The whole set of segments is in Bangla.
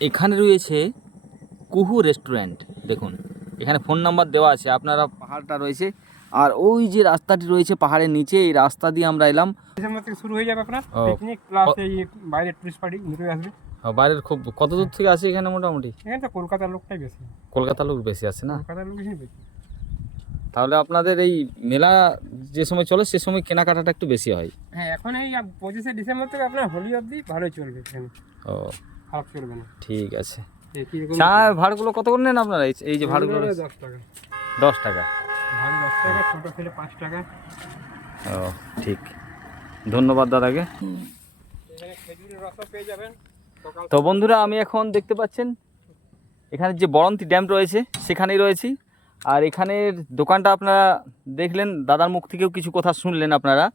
এখানে রয়েছে কুহু রেস্টুরেন্ট। দেখুন এখানে ফোন নাম্বার দেওয়া আছে আপনারা পাহাড়টা রয়েছে। আর ওই যে রাস্তাটি রয়েছে পাহাড়ের নিচে এই রাস্তা দিয়ে আমরা এলাম। থেকে শুরু হয়ে যাবে আপনার পিকনিক প্লাস এই বাইরের টুরিস্ট পার্টি দুটোই আসবে। বাইরের খুব কত দূর থেকে আসে এখানে মোটামুটি? এখানে তো কলকাতার লোকটাই বেশি। কলকাতার লোক বেশি আছে না? কলকাতার লোক বেশি বেশি। তাহলে আপনাদের এই মেলা যে সময় চলে সে সময় কেনাকাটাটা একটু বেশি হয়। হ্যাঁ এখন এই পঁচিশে ডিসেম্বর থেকে আপনার হোলি অবধি ভালোই চলবে এখানে। ও খারাপ চলবে না। ঠিক আছে। চা ভাড়গুলো কত করে নেন আপনারা? এই- যে ভাড়গুলো দশ টাকা। দশ টাকা। ভাড়া দশ টাকা ছোটো ছেলে পাঁচ টাকা। ও ঠিক। ধন্যবাদ দাদাকে। তো বন্ধুরা আমি এখন দেখতে পাচ্ছেন এখানে যে বরন্তি ড্যাম রয়েছে সেখানেই রয়েছি। আর এখানের দোকানটা আপনারা দেখলেন দাদার মুখ থেকেও কিছু কথা শুনলেন আপনারা।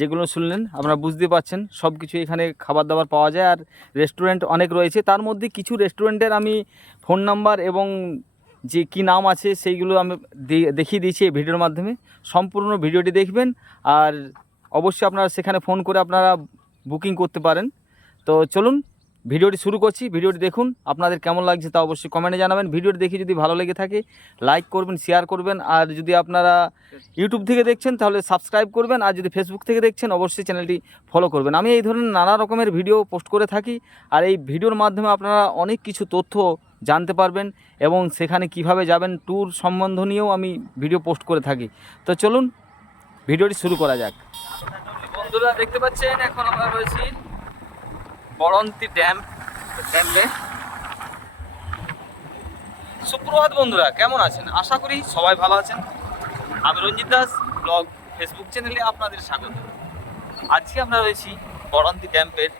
যেগুলো শুনলেন, আপনারা বুঝতে পারছেন সব কিছু এখানে খাবার দাবার পাওয়া যায় আর রেস্টুরেন্ট অনেক রয়েছে। তার মধ্যে কিছু রেস্টুরেন্টের আমি ফোন নাম্বার এবং যে কি নাম আছে সেইগুলো আমি দেখিয়ে দিয়েছি এই ভিডিওর মাধ্যমে। সম্পূর্ণ ভিডিওটি দেখবেন আর অবশ্যই আপনারা সেখানে ফোন করে আপনারা বুকিং করতে পারেন। তো চলুন ভিডিওটি শুরু করছি, ভিডিওটি দেখুন, আপনাদের কেমন লাগছে তা অবশ্যই কমেন্টে জানাবেন। ভিডিওটি দেখে যদি ভালো লেগে থাকে লাইক করবেন শেয়ার করবেন, আর যদি আপনারা ইউটিউব থেকে দেখছেন, তাহলে সাবস্ক্রাইব করবেন, আর যদি ফেসবুক থেকে দেখছেন, অবশ্যই চ্যানেলটি ফলো করবেন। আমি এই ধরনের নানা রকমের ভিডিও পোস্ট করে থাকি, আর এই ভিডিওর মাধ্যমে আপনারা অনেক কিছু তথ্য জানতে পারবেন এবং সেখানে কীভাবে যাবেন ট্যুর সম্বন্ধ নিয়েও আমি ভিডিও পোস্ট করে থাকি। তো চলুন, ভিডিওটি শুরু করা যাক। বন্ধুরা, দেখতে পাচ্ছেন, এখন আমরা রয়েছি বরন্তি ড্যাম, ড্যামে। সুপ্রভাত বন্ধুরা, কেমন আছেন? আশা করি সবাই ভালো আছেন। আমি রঞ্জিত দাস, ব্লগ ফেসবুক চ্যানেলে আপনাদের স্বাগত। আজকে আমরা রয়েছি বরন্তি ড্যাম্পের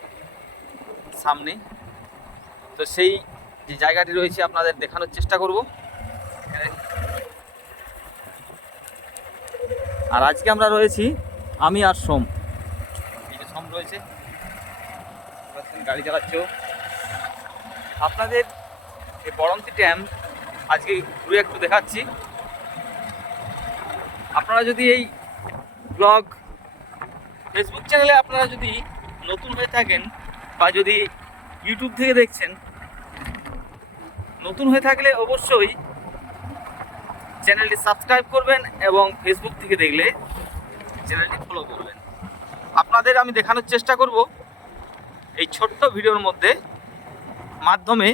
সামনে। তো সেই যে জায়গাটি রয়েছে আপনাদের দেখানোর চেষ্টা করব। আর আজকে আমরা রয়েছি আমি আর সোম। এই যে সোম রয়েছে গাড়ি চালাচ্ছ। আপনাদের এই বরন্তি ড্যাম আজকে ঘুরে একটু দেখাচ্ছি। আপনারা যদি এই ব্লগ ফেসবুক চ্যানেলে আপনারা যদি নতুন হয়ে থাকেন বা যদি ইউটিউব থেকে দেখছেন, নতুন হয়ে থাকলে অবশ্যই চ্যানেলটি সাবস্ক্রাইব করবেন এবং ফেসবুক থেকে দেখলে চ্যানেলটি ফলো করবেন। আপনাদের আমি দেখানোর চেষ্টা করব। এই ছোট্ট ভিডিওর মধ্যে মাধ্যমে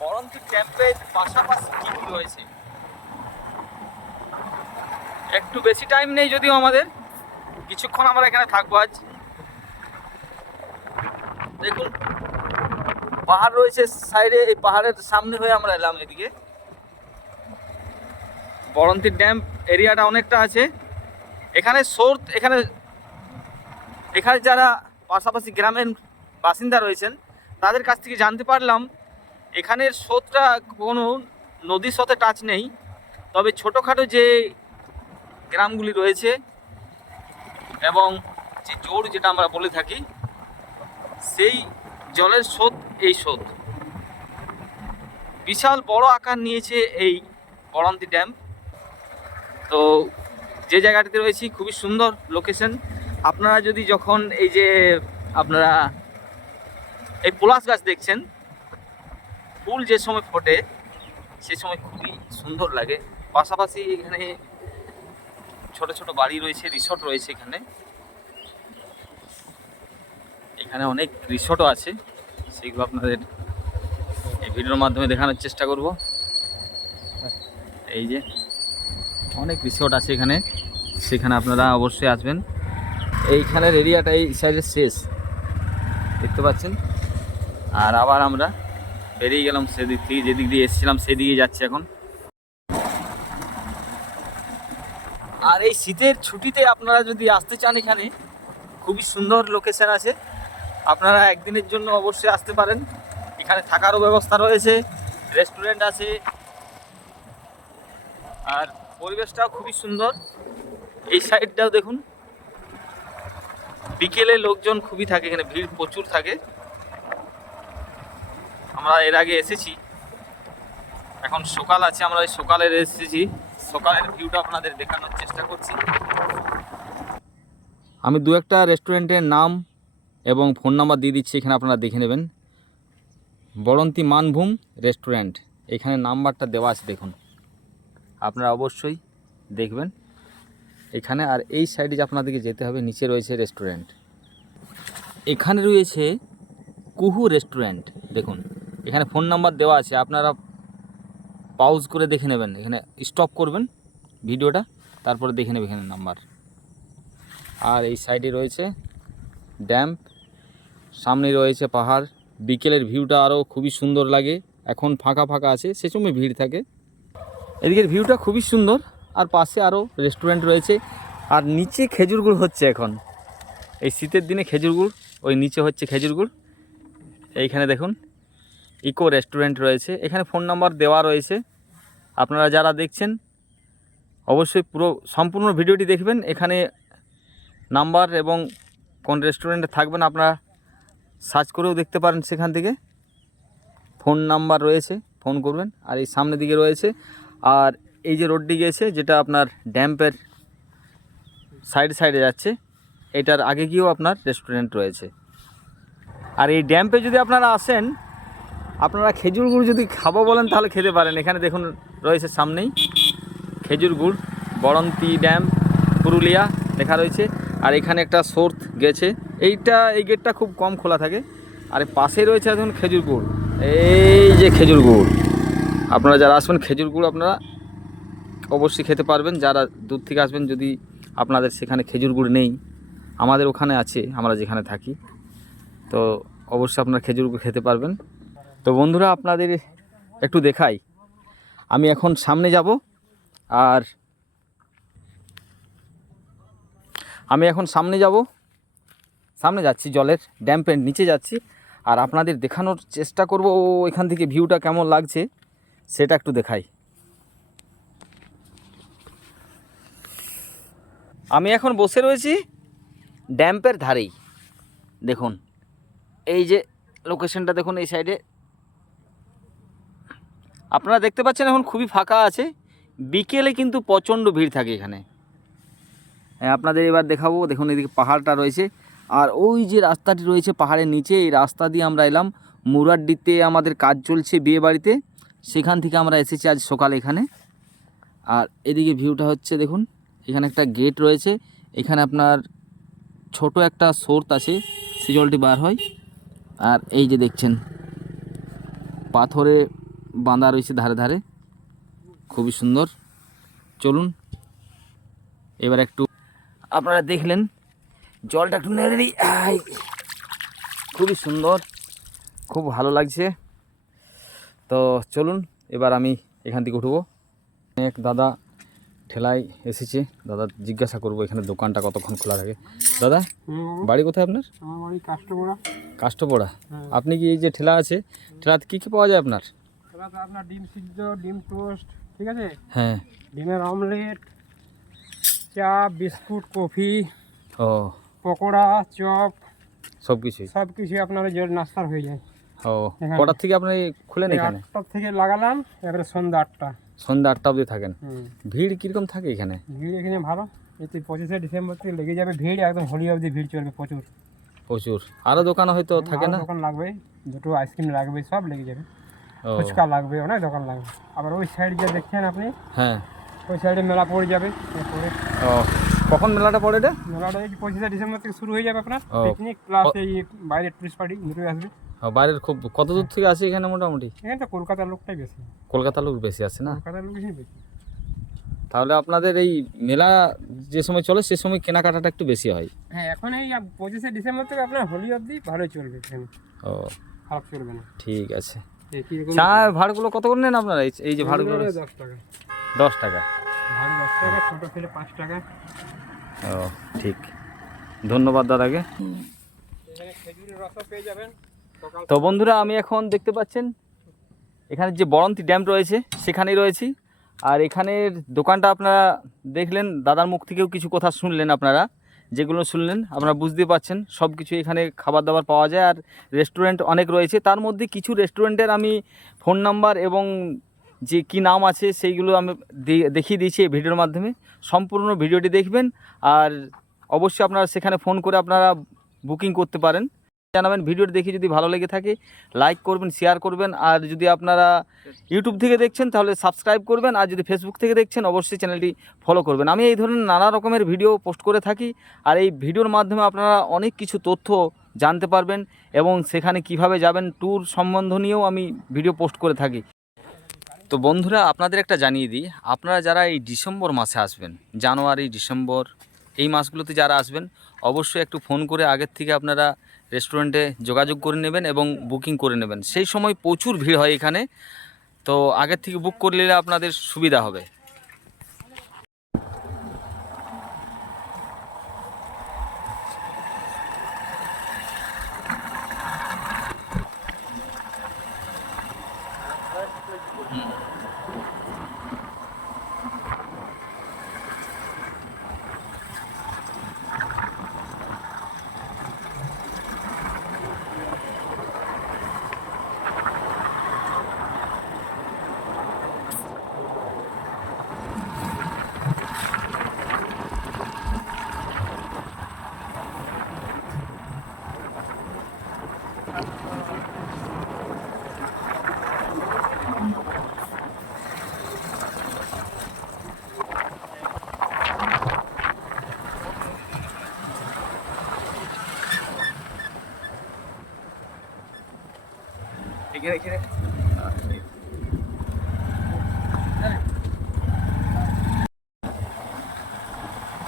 বরন্তি ক্যাম্পের পাশাপাশি কী কী রয়েছে একটু বেশি টাইম নেই যদিও আমাদের। কিছুক্ষণ আমরা এখানে থাকব আজ। দেখুন, পাহাড় রয়েছে সাইডে, এই পাহাড়ের সামনে হয়ে আমরা এলাম এদিকে। বরন্তি ড্যাম এরিয়াটা অনেকটা আছে। এখানে সোর্থ, এখানে এখানে যারা পাশাপাশি গ্রামের বাসিন্দা রয়েছেন। তাদের কাছ থেকে জানতে পারলাম, এখানের স্রোতটা কোনো নদীর সাথে টাচ নেই, তবে ছোটোখাটো যে গ্রামগুলি রয়েছে এবং যে জোর যেটা আমরা বলে থাকি, সেই জলের স্রোত এই স্রোত। বিশাল বড় আকার নিয়েছে এই বরন্তি ড্যাম। তো যে জায়গাটিতে রয়েছি, খুবই সুন্দর লোকেশন আপনারা যদি যখন এই যে আপনারা এই পলাশ গাছ দেখছেন, ফুল যে সময় ফোটে, সে সময় খুবই সুন্দর লাগে। পাশাপাশি এখানে ছোট ছোট বাড়ি রয়েছে, রিসর্ট রয়েছে এখানে। এখানে অনেক রিসর্টও আছে, সেগুলো আপনাদের এই ভিডিওর মাধ্যমে দেখানোর চেষ্টা করব। এই যে অনেক রিসর্ট আছে এখানে, সেখানে আপনারা অবশ্যই আসবেন। এইখানের এরিয়াটা এই সাইডের শেষ। দেখতে পাচ্ছেন? আর আবার আমরা বেরিয়ে গেলাম সেদিক থেকে, যেদিক দিয়ে এসেছিলাম সেদিকে যাচ্ছি এখন। আর এই শীতের ছুটিতে আপনারা যদি আসতে চান এখানে, খুবই সুন্দর লোকেশন আছে। আপনারা একদিনের জন্য অবশ্যই আসতে পারেন। এখানে থাকারও ব্যবস্থা রয়েছে রেস্টুরেন্ট আছে। আর পরিবেশটাও খুবই সুন্দর। এই সাইডটাও দেখুন। বিকেলে লোকজন খুবই থাকে এখানে, ভিড় প্রচুর থাকে। আমরা এর আগে এসেছি। এখন সকাল আছে, আমরা ওই সকালের এসেছি। সকালের ভিউটা আপনাদের দেখানোর চেষ্টা করছি। আমি দু একটা রেস্টুরেন্টের নাম এবং ফোন নাম্বার দিয়ে দিচ্ছি, এখানে আপনারা দেখে নেবেন। বরন্তি মানভূম রেস্টুরেন্ট, এখানে নাম্বারটা দেওয়া আছে, দেখুন। আপনারা অবশ্যই দেখবেন। এখানে আর এই সাইডে যে আপনাদেরকে যেতে হবে, নিচে রয়েছে রেস্টুরেন্ট এখানে রয়েছে কুহু রেস্টুরেন্ট দেখুন। এখানে ফোন নাম্বার দেওয়া আছে, আপনারা পাউজ করে দেখে নেবেন। এখানে স্টপ করবেন ভিডিওটা, তারপরে দেখে নেবেন এখানে নাম্বার আর এই সাইডে রয়েছে ড্যাম সামনে রয়েছে পাহাড়। বিকেলের ভিউটা আরও খুবই সুন্দর লাগে। এখন ফাঁকা ফাঁকা আছে, সে সময় ভিড় থাকে। এদিকের ভিউটা খুবই সুন্দর। আর পাশে আরও রেস্টুরেন্ট রয়েছে। আর নিচে খেজুর গুড় হচ্ছে এখন। এই শীতের দিনে খেজুর গুড়, ওই নিচে হচ্ছে খেজুর গুড়। এইখানে দেখুন ইকো রেস্টুরেন্ট রয়েছে। এখানে ফোন নাম্বার দেওয়া রয়েছে। আপনারা যারা দেখছেন, অবশ্যই পুরো সম্পূর্ণ ভিডিওটি দেখবেন। এখানে নাম্বার এবং কোন রেস্টুরেন্টে থাকবেন, আপনারা সার্চ করেও দেখতে পারেন সেখান থেকে। ফোন নাম্বার রয়েছে ফোন করবেন। আর এই সামনের দিকে রয়েছে। আর এই যে রোডটি গিয়েছে, যেটা আপনার ড্যাম্পের সাইড সাইডে যাচ্ছে, এটার আগে গিয়েও আপনার রেস্টুরেন্ট রয়েছে। আর এই ড্যাম্পে যদি আপনারা আসেন, আপনারা খেজুর গুড় যদি খাব বলেন, তাহলে খেতে পারেন। এখানে দেখুন, রয়েছে সামনেই খেজুর গুড়, বরন্তি ড্যাম, পুরুলিয়া লেখা রয়েছে, আর এখানে একটা সোর্থ গেছে। এইটা, এই গেটটা খুব কম খোলা থাকে। আর পাশেই রয়েছে দেখুন খেজুর গুড়। এই যে খেজুর গুড়। আপনারা যারা আসবেন, খেজুর গুড় আপনারা অবশ্যই খেতে পারবেন। যারা দূর থেকে আসবেন, যদি আপনাদের সেখানে খেজুর গুড় নেই, আমাদের ওখানে আছে, আমরা যেখানে থাকি, তো অবশ্যই আপনারা খেজুর গুড় খেতে পারবেন। তো বন্ধুরা, আপনাদের একটু দেখাই। আমি এখন সামনে যাব, আর আমি এখন সামনে যাব, সামনে যাচ্ছি জলের ড্যাম্পের নিচে যাচ্ছি, আর আপনাদের দেখানোর চেষ্টা করব, ও এখান থেকে ভিউটা কেমন লাগছে, সেটা একটু দেখাই। আমি এখন বসে রয়েছি ড্যাম্পের ধারেই। দেখুন, এই যে লোকেশনটা দেখুন এই সাইডে আপনারা দেখতে পাচ্ছেন এখন খুবই ফাঁকা আছে। বিকেলে কিন্তু প্রচণ্ড ভিড় থাকে এখানে। হ্যাঁ আপনাদের এবার দেখাবো। দেখুন, এদিকে পাহাড়টা রয়েছে। আর ওই যে রাস্তাটি রয়েছে পাহাড়ের নিচে, এই রাস্তা দিয়ে আমরা এলাম মুরাড্ডিতে। আমাদের কাজ চলছে বিয়ে বাড়িতে সেখান থেকে আমরা এসেছি আজ সকালে এখানে। আর এদিকে ভিউটা হচ্ছে, দেখুন এখানে একটা গেট রয়েছে। এখানে আপনার ছোট একটা সোর্ত আছে সে জলটি বার হয়। আর এই যে দেখছেন, পাথরে বাঁধা রয়েছে ধারে ধারে। খুবই সুন্দর। চলুন, এবার একটু আপনারা দেখলেন, জলটা একটু নেড়ে দিই খুবই সুন্দর, খুব ভালো লাগছে। তো চলুন, এবার আমি এখান থেকে উঠবো। এক দাদা ঠেলায় এসেছে। দাদা জিজ্ঞাসা করব এখানে দোকানটা কতক্ষণ খোলা থাকে। দাদা বাড়ি কোথায় আপনার? আমার বাড়ি কাস্টমার কাষ্টপড়া হ্যাঁ। আপনি কি এই যে ঠেলা আছে ঠেলাতে কী কী পাওয়া যায় আপনার? আপনার ডিম সিদ্ধ ডিম টোস্ট ঠিক আছে? হ্যাঁ। ডিমের অমলেট চা বিস্কুট কফি ও। পকোড়া চপ সব কিছুই? সব কিছু আপনার জল নাস্তার হয়ে যায়। ও। কটার থেকে আপনি খুলেন এখানে? আটটার থেকে লাগালাম এবারে সন্ধ্যা আটটা। সন্ধ্যা আটটা অবধি থাকেন। ভিড় কীরকম থাকে এখানে? ভিড় এখানে ভালো। এই তো পঁচিশে ডিসেম্বর থেকে লেগে যাবে ভিড় একদম হোলি অবধি ভিড় চলবে প্রচুর। প্রচুর। আরও দোকান হয়তো থাকে না? দোকান লাগবে দুটো আইসক্রিম লাগবে সব লেগে যাবে। ফুচকা লাগবে অনেক দোকান লাগবে। আবার ওই সাইড যে দেখছেন আপনি? হ্যাঁ। ওই সাইডে মেলা পড়ে যাবে। ও। কখন মেলাটা পড়ে এটা? মেলাটা এই পঁচিশে ডিসেম্বর থেকে শুরু হয়ে যাবে আপনার। পিকনিক প্লাস এই বাইরের টুরিস্ট পার্টি দুটোই আসবে। বাইরের খুব কত দূর থেকে আসে এখানে মোটামুটি? এখানে তো কলকাতার লোকটাই বেশি। কলকাতা লোক বেশি আছে না? কলকাতার লোক বেশি। তাহলে আপনাদের এই মেলা যে সময় চলে সে সময় কেনাকাটাটা একটু বেশি হয়। হ্যাঁ এখন এই পঁচিশে ডিসেম্বর থেকে আপনার হোলি অবধি ভালোই চলবে ও খারাপ চলবে না। ঠিক আছে। চা ভাড়গুলো কত করে নেন আপনারা? এই- যে ভাড়গুলো দশ টাকা। দশ টাকা। ভাড়া দশ টাকা ছোটো ছেলে পাঁচ টাকা। ও ঠিক। ধন্যবাদ দাদাকে। এখানে খেজুরের রসও পেয়ে যাবেন। তো বন্ধুরা, আমি এখন দেখতে পাচ্ছেন, এখানে যে বরন্তি ড্যাম রয়েছে, সেখানেই রয়েছি। আর এখানের দোকানটা আপনারা দেখলেন, দাদার মুখ থেকেও কিছু কথা শুনলেন আপনারা, যেগুলো শুনলেন, আপনারা বুঝতে পারছেন সব কিছু এখানে খাবার দাবার পাওয়া যায়, আর রেস্টুরেন্ট অনেক রয়েছে। তার মধ্যে কিছু রেস্টুরেন্টের আমি ফোন নাম্বার এবং যে কি নাম আছে, সেইগুলো আমি দেখিয়ে দিয়েছি এই ভিডিওর মাধ্যমে। সম্পূর্ণ ভিডিওটি দেখবেন, আর অবশ্যই আপনারা সেখানে ফোন করে আপনারা বুকিং করতে পারেন। জানাবেন, ভিডিওটি দেখে যদি ভালো লেগে থাকে লাইক করবেন শেয়ার করবেন, আর যদি আপনারা ইউটিউব থেকে দেখছেন, তাহলে সাবস্ক্রাইব করবেন, আর যদি ফেসবুক থেকে দেখছেন, অবশ্যই চ্যানেলটি ফলো করবেন। আমি এই ধরনের নানা রকমের ভিডিও পোস্ট করে থাকি, আর এই ভিডিওর মাধ্যমে আপনারা অনেক কিছু তথ্য জানতে পারবেন এবং সেখানে কীভাবে যাবেন ট্যুর সম্বন্ধ নিয়েও আমি ভিডিও পোস্ট করে থাকি। তো বন্ধুরা, আপনাদের একটা জানিয়ে দিই, আপনারা যারা এই ডিসেম্বর মাসে আসবেন, জানুয়ারি, ডিসেম্বর, এই মাসগুলোতে যারা আসবেন, অবশ্যই একটু ফোন করে আগের থেকে আপনারা রেস্টুরেন্টে যোগাযোগ করে নেবেন এবং বুকিং করে নেবেন। সেই সময় প্রচুর ভিড় হয় এখানে। তো আগের থেকে বুক করে নিলে আপনাদের সুবিধা হবে।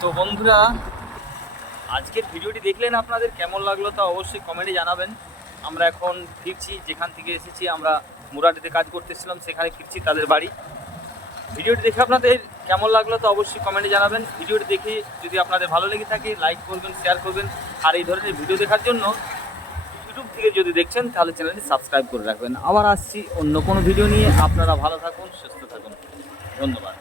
তো বন্ধুরা, আজকের ভিডিওটি দেখলেন আপনাদের কেমন লাগল তা অবশ্যই কমেন্টে জানাবেন। আমরা এখন ফিরছি, যেখান থেকে এসেছি, আমরা মুরাটিতে কাজ করতেছিলাম সেখানে ফিরছি তাদের বাড়ি। ভিডিওটি দেখে আপনাদের কেমন লাগল তো অবশ্যই কমেন্টে জানাবেন। ভিডিওটি দেখে যদি আপনাদের ভালো লেগে থাকে লাইক করবেন শেয়ার করবেন। আর এই ধরনের ভিডিও দেখার জন্য থেকে যদি দেখছেন, তাহলে চ্যানেলটি সাবস্ক্রাইব করে রাখবেন। আবার আসছি অন্য কোনো ভিডিও নিয়ে। আপনারা ভালো থাকুন, সুস্থ থাকুন। ধন্যবাদ।